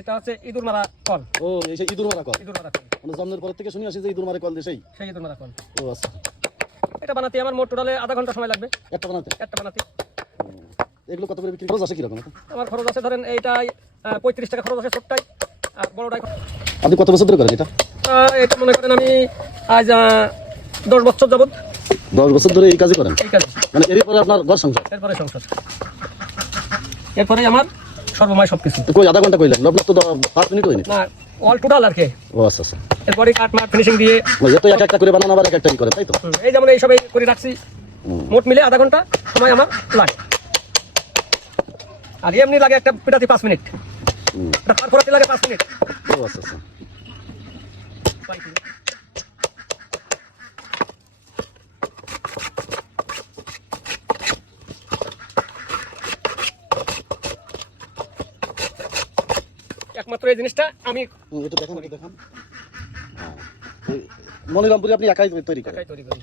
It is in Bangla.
এটা হচ্ছে ইঁদুর মারা কল। ও এই সেই ইঁদুর মারা কল। ইঁদুর মারা কল মানে জন্মের পর থেকে শুনি আসি যে ইঁদুর মারা কল দেশেই। সেই ইঁদুর মারা কল। ও আচ্ছা। এটা বানাতে আমার মোট টোটালে আধা ঘন্টা সময় লাগবে। একটা বানাতে? একটা বানাতে। এগুলো কত করে বিক্রি খরচ আসে কিরকম? আমার খরচ আছে ধরেন এইটাই 35 টাকা খরচ আছে ছোটটাই, আর বড়টাই। আপনি কত বছর ধরে করেন এটা? এটা মনে করেন আমি আজ 10 বছর যাবত। 10 বছর ধরে এই কাজই করেন? এই কাজ। মানে এরপরে আপনার ঘর সংসার? এরপরে সংসার, এরপরে আমার সর্বময় সবকিছু। তো কই আধা ঘন্টা কইলেন, আপনার তো 5 মিনিট হয়নি। না, অল টোটাল আর কি। ও আচ্ছা আচ্ছা। এরপরে কাট মার ফিনিশিং দিয়ে এত এক একটা করে বানানো আবার এক একটাই করে, তাই তো? এই যেমন এইসব করে রাখছি, মোট মিলে আধা ঘন্টা সময় আমার লাগে। আর এমনি লাগে একটা পিটাতে 5 মিনিট, এটা পার করাতে লাগে 5 মিনিট। ও আচ্ছা আচ্ছা। একমাত্র এই জিনিসটা আমি এটা দেখান, এটা দেখান। মনিরামপুরে আপনি একাই তৈরি করেন? একাই তৈরি করি।